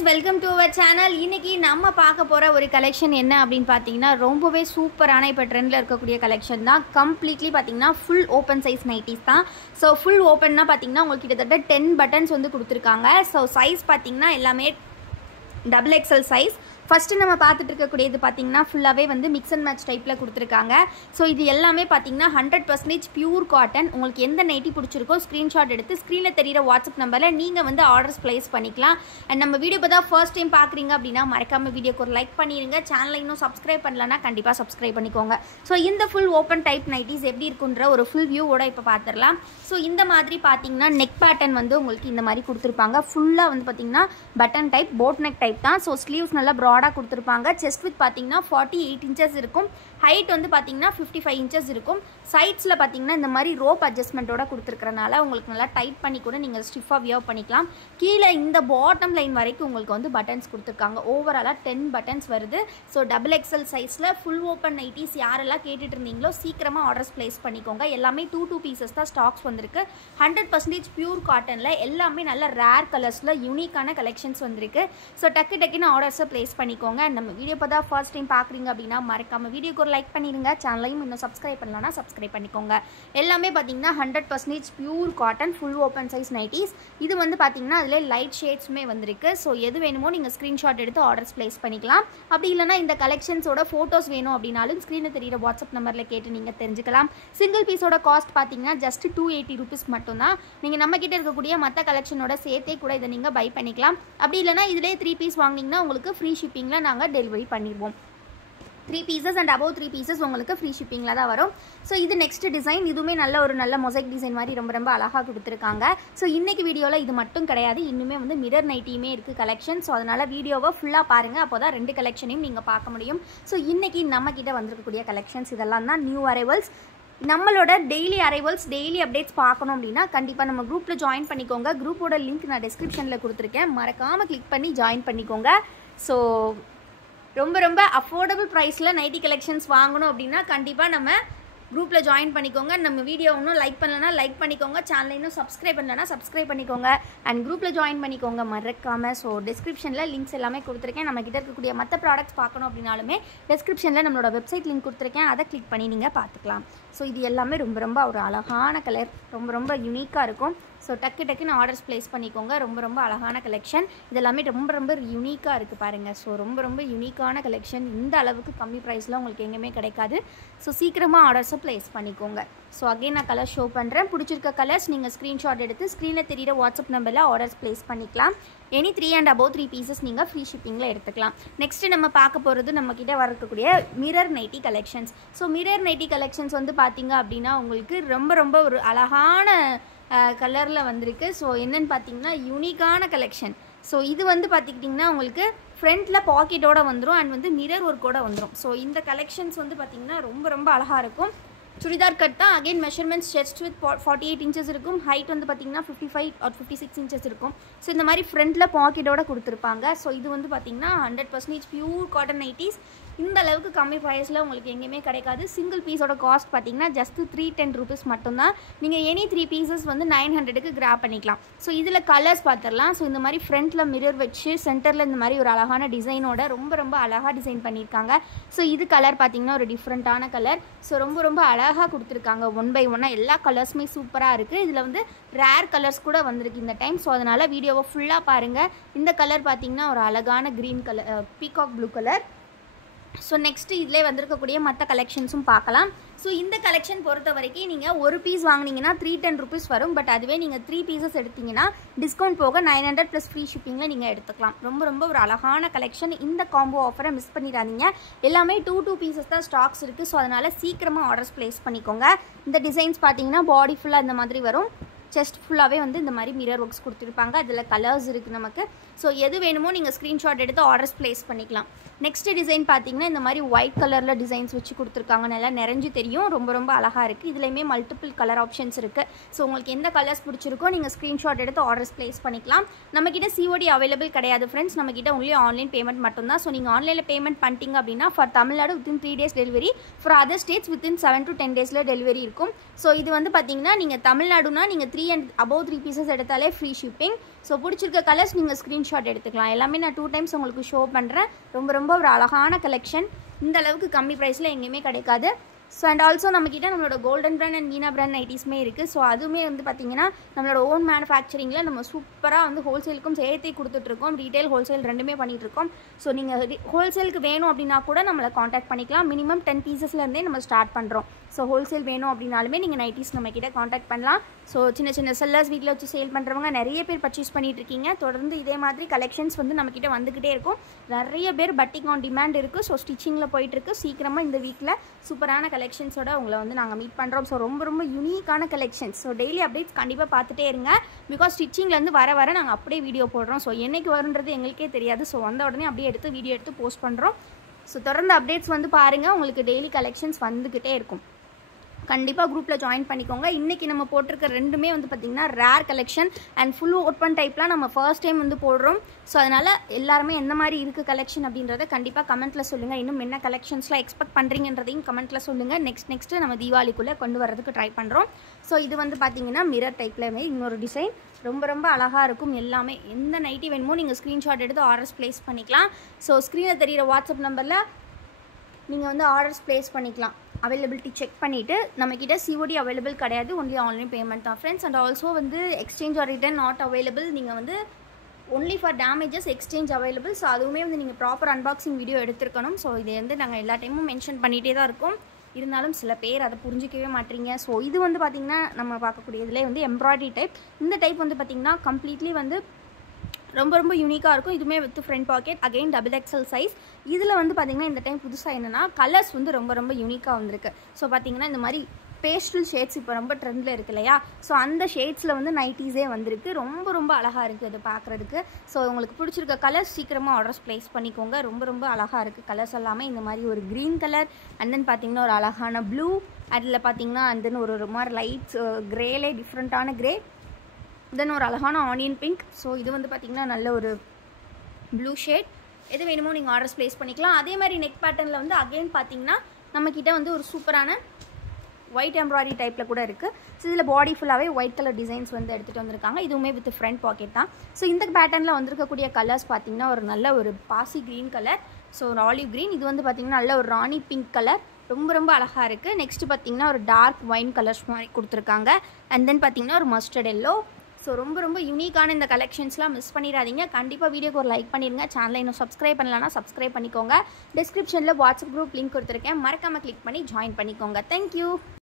friends, welcome to our channel. இன்னைக்கு நம்ம பார்க்க போற ஒரு கலெக்ஷன் என்ன அப்படினு பாத்தீங்கன்னா ரொம்பவே சூப்பரான இப்ப ட்ரெண்ட்ல இருக்கக்கூடிய கலெக்ஷன் தான். கம்ப்ளீட்லி பாத்தீங்கன்னா full open size nighties தான். So full openனா பாத்தீங்கன்னா உங்களுக்கு கிட்டத்தட்ட 10 buttons வந்து கொடுத்திருக்காங்க. So size பாத்தீங்கன்னா எல்லாமே XXL size. First நம்ம பார்த்துட்டு இருக்கக்கூடியது பாத்தீங்கன்னா ஃபுல்லாவே வந்து mix and match டைப்ல கொடுத்திருக்காங்க. சோ இது எல்லாமே பாத்தீங்கன்னா 100% பியூர் காட்டன். உங்களுக்கு எந்த நைட்டி பிடிச்சிருக்கோ ஸ்கிரீன்ஷாட் எடுத்து ஸ்கிரீன்ல தெரியுற வாட்ஸ்அப் நம்பர்ல நீங்க வந்து ஆர்டர்ஸ் பிளேஸ் பண்ணிக்கலாம். and நம்ம வீடியோ பதா ஃபர்ஸ்ட் டைம் பாக்குறீங்க அப்படினா மறக்காம வீடியோக்கு ஒரு லைக் பண்ணிருங்க. சேனலை இன்னும் சப்ஸ்கிரைப் பண்ணலனா கண்டிப்பா சப்ஸ்கிரைப் பண்ணிக்கோங்க. சோ இந்த full open type nighties எப்படி இருக்குன்ற ஒரு full view ஓட இப்ப பாத்துறலாம். சோ இந்த மாதிரி பாத்தீங்கன்னா neck pattern வந்து உங்களுக்கு இந்த மாதிரி கொடுத்திருப்பாங்க. ஃபுல்லா வந்து பாத்தீங்கன்னா button type boat neck type தான். சோ ஸ்லீவ்ஸ் நல்லா broad கொடுத்திருப்பாங்க. chest width பாத்தீங்கன்னா 48 inches இருக்கும். height வந்து பாத்தீங்கன்னா 55 inches இருக்கும். சைட்ஸ்ல பாத்தீங்கன்னா இந்த மாதிரி rope adjustmentோட கொடுத்திருக்கறனால உங்களுக்கு நல்லா டைட் பண்ணி கூட நீங்க ஸ்டிஃபா வியர் பண்ணிக்கலாம். கீழ இந்த பாட்டம் லைன் வரைக்கும் உங்களுக்கு வந்து பட்டன்ஸ் கொடுத்திருக்காங்க. ஓவராலா 10 buttons வருது. சோ XXL சைஸ்ல full open nighties யாரெல்லாம் கேட்டிட்டு இருந்தீங்களோ சீக்கிரமா ஆர்டர்ஸ் பிளேஸ் பண்ணிக்கோங்க. எல்லாமே 2 pieces தான் ஸ்டாக்ஸ் வந்திருக்கு. 100% பியூர் காட்டன்ல எல்லாமே நல்ல ரேர் கலர்ஸ்ல யூனிக்கான கலெக்ஷன்ஸ் வந்திருக்கு. சோ டக்குன்னு ஆர்டர்ஸ் பிளேஸ் பண்ணிக்கோங்க. நம்ம வீடியோ பதா ஃபர்ஸ்ட் டைம் பாக்குறீங்க அப்படினா மறக்காம வீடியோக்கு ஒரு லைக் பண்ணிருங்க. சேனலையும் இன்னும் சப்ஸ்கிரைப் பண்ணலனா சப்ஸ்கிரைப் பண்ணிக்கோங்க. எல்லாமே பாத்தீங்கன்னா 100% pure cotton full open size nighties. இது வந்து பாத்தீங்கன்னா அதுல லைட் ஷேட்ஸ்மே வந்திருக்கு. சோ எது வேணுமோ நீங்க ஸ்கிரீன்ஷாட் எடுத்து ஆர்டர்ஸ் பிளேஸ் பண்ணிக்கலாம். அப்படி இல்லனா இந்த கலெக்ஷன்ஸோட போட்டோஸ் வேணும் அப்படினாலும் ஸ்கிரீன்ல தெரியுற வாட்ஸ்அப் நம்பர்ல கேட்டு நீங்க தெரிஞ்சுக்கலாம். சிங்கிள் பீஸோட காஸ்ட் பாத்தீங்கன்னா just 280 rupees மட்டும் தான். நீங்க நம்ம கிட்ட இருக்கக்கூடிய மத்த கலெக்ஷனோட சேர்த்தே கூட இத நீங்க பை பண்ணிக்கலாம். அப்படி இல்லனா இதிலே 3 பீஸ் வாங்குனீங்கன்னா உங்களுக்கு ஃப்ரீ ஷிப்பிங்ல நாங்க டெலிவரி பண்ணிடுவோம். 3 pieces and above 3 pieces உங்களுக்கு ஃப்ரீ ஷிப்பிங்ல தான் வரும். சோ இது நெக்ஸ்ட் டிசைன். இதுமே நல்ல மொசைக் டிசைன் மாதிரி ரொம்ப அழகா கொடுத்திருக்காங்க. சோ இன்னைக்கு வீடியோல இது மட்டும் கிடையாது. இன்னுமே வந்து மிரர் நைட்டியுமே இருக்கு கலெக்ஷன். சோ அதனால வீடியோவை ஃபுல்லா பாருங்க. அப்போதான் ரெண்டு கலெக்ஷனையும் நீங்க பார்க்க முடியும். சோ இன்னைக்கு நம்ம கிட்ட வந்திருக்கக்கூடிய கலெக்ஷன்ஸ் இதெல்லாம் தான் நியூ அரைவல்ஸ். நம்மளோட டெய்லி அரைவல்ஸ் டெய்லி அப்டேட்ஸ் பார்க்கணும் அப்படின்னா கண்டிப்பாக நம்ம குரூப்பில் ஜாயின் பண்ணிக்கோங்க. குரூப்போட லிங்க் நான் டிஸ்கிரிப்ஷனில் கொடுத்துருக்கேன். மறக்காமல் கிளிக் பண்ணி ஜாயின் பண்ணிக்கோங்க. ஸோ ரொம்ப அஃபோர்டபுள் ப்ரைஸில் நைட்டி கலெக்ஷன்ஸ் வாங்கணும் அப்படின்னா கண்டிப்பாக நம்ம குரூப்பில் ஜாயின் பண்ணிக்கோங்க. நம்ம வீடியோ இன்னும் லைக் பண்ணலன்னா லைக் பண்ணிக்கோங்க. சேனலை இன்னும் சப்ஸ்கிரைப் பண்ணலன்னா சப்ஸ்கிரைப் பண்ணிக்கோங்க. அண்ட் குரூப்பில் ஜாயின் பண்ணிக்கோங்க மறக்காமல். ஸோ டிஸ்கிரிப்ஷனில் லிங்க்ஸ் எல்லாமே கொடுத்துருக்கேன். நம்ம கிட்ட இருக்கக்கூடிய மற்ற ப்ராடக்ட்ஸ் பார்க்கணும் அப்படின்னாலுமே டிஸ்கிரிப்ஷனில் நம்மளோட வெப்சைட் லிங்க் கொடுத்துருக்கேன். அதை கிளிக் பண்ணி நீங்கள் பார்த்துக்கலாம். ஸோ இது எல்லாமே ரொம்ப ஒரு அழகான கலர். ரொம்ப யூனிக்காக இருக்கும். ஸோ டக்குன்னு ஆர்டர்ஸ் பிளேஸ் பண்ணிக்கோங்க. ரொம்ப அழகான கலெக்ஷன். இதெல்லாமே ரொம்ப யூனிக்காக இருக்குது பாருங்கள். ஸோ ரொம்ப யூனிக்கான கலெக்ஷன். இந்த அளவுக்கு கம்மி ப்ரைஸில் உங்களுக்கு எங்கேயுமே கிடைக்காது. ஸோ சீக்கிரமாக ஆர்டர்ஸை பிளேஸ் பண்ணிக்கோங்க. ஸோ அகைன் நான் கலர் ஷோ பண்ணுறேன். பிடிச்சிருக்க கலர்ஸ் நீங்கள் ஸ்க்ரீன்ஷாட் எடுத்து ஸ்க்ரீனில் தெரியிற வாட்ஸ்அப் நம்பரில் ஆர்டர்ஸ் பிளேஸ் பண்ணிக்கலாம். எனி 3 and above 3 pieces நீங்கள் ஃப்ரீ ஷிப்பிங்கில் எடுத்துக்கலாம். நெக்ஸ்ட்டு நம்ம பார்க்க போகிறது நம்மக்கிட்ட வரக்கூடிய mirror nightie collections. So mirror nightie collections வந்து பார்த்தீங்க அப்படின்னா உங்களுக்கு ரொம்ப ஒரு அழகான கலரில் வந்திருக்கு. ஸோ என்னென்னு பார்த்தீங்கன்னா யூனிக்கான கலெக்ஷன். ஸோ இது வந்து பார்த்துக்கிட்டிங்கன்னா உங்களுக்கு ஃப்ரண்ட்டில் பாக்கெட்டோட வந்துடும் அண்ட் வந்து மிரர் ஒர்க்கோட வந்துடும். ஸோ இந்த கலெக்ஷன்ஸ் வந்து பார்த்திங்கன்னா ரொம்ப அழகாக இருக்கும். சுடிதார் கட் தான். Again measurements chest with 48 inches இருக்கும். ஹைட் வந்து பார்த்தீங்கன்னா 55 or 56 inches இருக்கும். ஸோ இந்த மாதிரி ஃப்ரண்ட்டில் பாக்கெட்டோட கொடுத்துருப்பாங்க. ஸோ இது வந்து பார்த்தீங்கன்னா 100% பியூர் காட்டன் நைட்டிஸ். இந்த அளவுக்கு கம்மி ப்ரைஸில் உங்களுக்கு எங்கேயுமே கிடைக்காது. சிங்கிள் பீஸோட காஸ்ட் பார்த்தீங்கன்னா ஜஸ்ட் 310 rupees மட்டும்தான். நீங்கள் எனி 3 pieces வந்து 900க்கு கிராப் பண்ணிக்கலாம். ஸோ இதில் கலர்ஸ் பார்த்துடலாம். ஸோ இந்த மாதிரி ஃப்ரண்ட்டில் மிரர் வச்சு சென்டரில் இந்த மாதிரி ஒரு அழகான டிசைனோட ரொம்ப அழகாக டிசைன் பண்ணியிருக்காங்க. ஸோ இது கலர் பார்த்தீங்கன்னா ஒரு டிஃப்ரெண்ட்டான கலர். ஸோ ரொம்ப அழகாக கொடுத்துருக்காங்க. 1 by 1 எல்லா கலர்ஸுமே சூப்பராக இருக்குது. இதில் வந்து ரேர் கலர்ஸ் கூட வந்திருக்கு இந்த டைம். ஸோ அதனால் வீடியோவை ஃபுல்லாக பாருங்கள். இந்த கலர் பார்த்தீங்கன்னா ஒரு அழகான green colour, peacock blue colour. So next இதிலே வந்திருக்கக்கூடிய மற்ற கலெக்ஷன்ஸும் பார்க்கலாம். ஸோ இந்த கலெக்ஷன் பொறுத்த வரைக்கும் நீங்கள் ஒரு பீஸ் வாங்கினீங்கன்னா 310 rupees வரும். பட் அதுவே நீங்கள் 3 pieces எடுத்தீங்கன்னா டிஸ்கவுண்ட் போக 900 + ஃப்ரீ ஷிப்பிங்கில் நீங்கள் எடுத்துக்கலாம். ரொம்ப ஒரு அழகான கலெக்ஷன். இந்த காம்போ ஆஃபரை மிஸ் பண்ணிடாதீங்க. எல்லாமே 2 pieces தான் ஸ்டாக்ஸ் இருக்குது. ஸோ அதனால் சீக்கிரமாக ஆர்டர்ஸ் பிளேஸ் பண்ணிக்கோங்க. இந்த டிசைன்ஸ் பார்த்தீங்கன்னா பாடி ஃபுல்லாக இந்த மாதிரி வரும். செஸ்ட் ஃபுல்லாகவே வந்து இந்த மாதிரி மிரர் ஒர்க்ஸ் கொடுத்துருப்பாங்க. அதில் கலர்ஸ் இருக்குது நமக்கு. ஸோ எது வேணுமோ நீங்கள் ஸ்க்ரீன்ஷாட் எடுத்து ஆர்டர்ஸ் பிளேஸ் பண்ணிக்கலாம். நெக்ஸ்ட் டிசைன் பார்த்தீங்கன்னா இந்த மாதிரி ஒயிட் கலரில் டிசைன்ஸ் வச்சு கொடுத்துருக்காங்க. நல்லா நிறைஞ்சு தெரியும். ரொம்ப அழகாக இருக்குது. இதுலேயுமே மல்டிபிள் கலர் ஆப்ஷன்ஸ் இருக்குது. ஸோ உங்களுக்கு எந்த கலர்ஸ் பிடிச்சிருக்கோ நீங்கள் ஸ்க்ரீன்ஷாட் எடுத்து ஆர்டர்ஸ் பிளேஸ் பண்ணிக்கலாம். நம்மக்கிட்ட COD அவைலபிள் கிடையாது ஃப்ரெண்ட்ஸ். நம்மக்கிட்ட ஒன்லி ஆன்லைன் பேமெண்ட் மட்டும்தான். ஸோ நீங்கள் ஆன்லைனில் பேமெண்ட் பண்ணிட்டீங்க அப்படின்னா for Tamil Nadu within 3 days delivery, for other states within 7 to 10 days delivery இருக்கும். ஸோ இது வந்து பார்த்தீங்கன்னா நீங்கள் தமிழ்நாடுனா நீங்கள் 3 and above 3 பீசஸ் எடுத்தாலே ஃப்ரீ ஷிப்பிங். ஸோ பிடிச்சிருக்க கலர்ஸ் நீங்கள் ஸ்க்ரீன்ஷாட் எடுத்துக்கலாம். எல்லாமே நான் 2 டைம்ஸ் உங்களுக்கு ஷோ பண்ணுறேன். ரொம்ப ரொம்ப ஒரு அழகான கலெக்ஷன். இந்த அளவுக்கு கம்மி ப்ரைஸில் எங்கேயுமே கிடைக்காது. ஸோ அண்ட் ஆல்சோ நம்மக்கிட்ட நம்மளோட golden brand and Meena brand நைட்டிஸுமே இருக்குது. ஸோ அதுவுமே வந்து பார்த்திங்கன்னா நம்மளோட ஓன் மேனுஃபேக்சரிங்கில் நம்ம சூப்பராக வந்து ஹோல்சேலுக்கும் சேர்த்து கொடுத்துட்ருக்கோம். ரீட்டைல் ஹோல்சேல் ரெண்டுமே பண்ணிகிட்ருக்கோம். ஸோ நீங்கள் ஹோல்சேலுக்கு வேணும் அப்படின்னா கூட நம்மளை காண்டாக்ட் பண்ணிக்கலாம். மினிமம் 10 பீசஸ்லேருந்தே நம்ம ஸ்டார்ட் பண்ணுறோம். ஸோ ஹோல்சேல் வேணும் அப்படின்னாலுமே நீங்கள் நைட்டிஸ் நம்மக்கிட்ட காண்டாக்ட் பண்ணலாம். ஸோ சின்ன சின்ன செல்லர்ஸ் வீட்டில் வச்சு சேல் பண்ணுறவங்க நிறைய பேர் பர்ச்சேஸ் பண்ணிகிட்டு இருக்கீங்க. தொடர்ந்து இதே மாதிரி கலெக்ஷன்ஸ் வந்து நம்மக்கிட்ட வந்துக்கிட்டே இருக்கும். நிறைய பேர் பட்டிக் ஆன் டிமாண்ட் இருக்குது. ஸோ ஸ்டிச்சிங்கில் போயிட்டுருக்கு. சீக்கிரமாக இந்த வீக்கில் சூப்பரான கலெக்ஷன்ஸோட உங்களை வந்து நாங்கள் மீட் பண்ணுறோம். ஸோ ரொம்ப ரொம்ப யூனிக்கான கலெக்ஷன்ஸ். ஸோ டெய்லி அப்டேட்ஸ் கண்டிப்பாக பார்த்துட்டே இருங்க. பிகாஸ் ஸ்டிச்சிங்லேருந்து வர நாங்கள் அப்படியே வீடியோ போடுறோம். ஸோ என்றைக்கு வருன்றது எங்களுக்கே தெரியாது. ஸோ வந்த உடனே அப்படியே எடுத்து வீடியோ எடுத்து போஸ்ட் பண்ணுறோம். ஸோ தொடர்ந்து அப்டேட்ஸ் வந்து பாருங்கள். உங்களுக்கு டெய்லி கலெக்ஷன்ஸ் வந்துக்கிட்டே இருக்கும். கண்டிப்பாக குரூப்பில் ஜாயின் பண்ணிக்கோங்க. இன்றைக்கி நம்ம போட்டிருக்க ரெண்டுமே வந்து பார்த்திங்கன்னா rare collection and full open டைப்லாம் நம்ம ஃபர்ஸ்ட் டைம் வந்து போடுறோம். ஸோ அதனால் எல்லாருமே எந்த மாதிரி இருக்குது கலெக்ஷன் அப்படின்றத கண்டிப்பாக கமெண்ட்டில் சொல்லுங்கள். இன்னும் என்ன கலெக்ஷன்ஸ்லாம் எக்ஸ்பெக்ட் பண்ணுறீங்கன்றதையும் கமெண்ட்டில் சொல்லுங்கள். நெக்ஸ்ட்டு நம்ம தீபாவளிக்குள்ளே கொண்டு வரதுக்கு ட்ரை பண்ணுறோம். ஸோ இது வந்து பார்த்திங்கன்னா மிரர் டைப்லேயுமே இன்னொரு டிசைன் ரொம்ப ரொம்ப அழகாக இருக்கும். எல்லாமே எந்த நைட்டி வேணுமோ நீங்கள் ஸ்க்ரீன்ஷாட் எடுத்து ஆர்டர்ஸ் ப்ளேஸ் பண்ணிக்கலாம். ஸோ ஸ்க்ரீனில் தெரிகிற வாட்ஸ்அப் நம்பரில் நீங்கள் வந்து ஆர்டர்ஸ் ப்ளேஸ் பண்ணிக்கலாம். அவைலபிலிட்டி செக் பண்ணிவிட்டு நம்மக்கிட்ட சிஓடி அவைலபிள் கிடையாது. ஒன்லி ஆன்லைன் பேமெண்ட் தான் ஃப்ரெண்ட்ஸ். அண்ட் ஆல்சோ வந்து exchange or return not available. நீங்கள் வந்து only for damages exchange available. So அதுவுமே வந்து நீங்கள் ப்ராப்பர் அன்பாக்சிங் வீடியோ எடுத்துருக்கணும். ஸோ இது வந்து நாங்கள் எல்லா டைமும் மென்ஷன் பண்ணிகிட்டே தான் இருக்கோம். இருந்தாலும் சில பேர் அதை புரிஞ்சிக்கவே மாட்டீங்க. ஸோ இது வந்து பார்த்திங்கன்னா நம்ம பார்க்கக்கூடியதுலேயே வந்து எம்ப்ராய்டரி டைப். இந்த டைப் வந்து பார்த்திங்கன்னா கம்ப்ளீட்லி வந்து ரொம்ப ரொம்ப யூனிக்காக இருக்கும். இதுவுமே with front packet, again XXL size. இதில் வந்து பார்த்திங்கன்னா இந்த டைம் புதுசாக என்னென்னா கலர்ஸ் வந்து ரொம்ப ரொம்ப யூனிக்காக வந்திருக்கு. ஸோ பார்த்திங்கன்னா இந்த மாதிரி பேஸ்டல் ஷேட்ஸ் இப்போ ரொம்ப ட்ரெண்டில் இருக்கு இல்லையா? ஸோ அந்த ஷேட்ஸில் வந்து நைட்டிஸே வந்திருக்கு. ரொம்ப ரொம்ப அழகாக இருக்குது அது பார்க்குறதுக்கு. ஸோ உங்களுக்கு பிடிச்சிருக்க கலர்ஸ் சீக்கிரமாக ஆர்டர்ஸ் ப்ளேஸ் பண்ணிக்கோங்க. ரொம்ப ரொம்ப அழகாக இருக்குது கலர்ஸ் எல்லாமே. இந்த மாதிரி ஒரு க்ரீன் கலர் அண்ட் தென் பார்த்திங்கன்னா ஒரு அழகான ப்ளூ, அதில் பார்த்திங்கன்னா அண்ட் தென் ஒரு மாதிரி லைட்ஸ் க்ரேலே டிஃப்ரெண்ட்டான க்ரே, தென் ஒரு அழகான ஆனியன் பிங்க். ஸோ இது வந்து பார்த்திங்கன்னா நல்ல ஒரு ப்ளூ ஷேட். எது வேணுமோ நீங்கள் ஆர்டர்ஸ் ப்ளேஸ் பண்ணிக்கலாம். அதே மாதிரி நெக் பேட்டர்னில் வந்து அகைன் பார்த்திங்கன்னா நம்மக்கிட்ட வந்து ஒரு சூப்பரான ஒயிட் எம்ப்ராய்டரி டைப்பில் கூட இருக்குது. ஸோ இதில் பாடி ஃபுல்லாகவே ஒயிட் கலர் டிசைன்ஸ் வந்து எடுத்துகிட்டு வந்திருக்காங்க. இதுவுமே வித் ஃப்ரண்ட் பாக்கெட் தான். ஸோ இந்த பேட்டர்னில் வந்திருக்கக்கூடிய கலர்ஸ் பார்த்திங்கன்னா ஒரு நல்ல ஒரு பாசி க்ரீன் கலர், ஸோ ஒரு ஆலிவ் க்ரீன். இது வந்து பார்த்திங்கன்னா நல்ல ஒரு ராணி பிங்க் கலர். ரொம்ப ரொம்ப அழகாக இருக்குது. நெக்ஸ்ட்டு பார்த்திங்கன்னா ஒரு டார்க் ஒயின் கலர்ஸ் மாதிரி கொடுத்துருக்காங்க. அண்ட் தென் பார்த்திங்கன்னா ஒரு மஸ்டர்ட் எல்லோ. ஸோ ரொம்ப ரொம்ப யூனிக்கான இந்த கலெக்ஷன்ஸ்லாம் மிஸ் பண்ணிடாதீங்க. கண்டிப்பாக வீடியோக்கு ஒரு லைக் பண்ணிடுங்க. சேனலை இன்னும் சப்ஸ்கிரைப் பண்ணலன்னா சப்ஸ்கிரைப் பண்ணிக்கோங்க. டிஸ்கிரிப்ஷனில் வாட்ஸ்அப் குரூப் லிங்க் கொடுத்துருக்கேன். மறக்காமல் கிளிக் பண்ணி ஜாயின் பண்ணிக்கோங்க. தேங்க்யூ.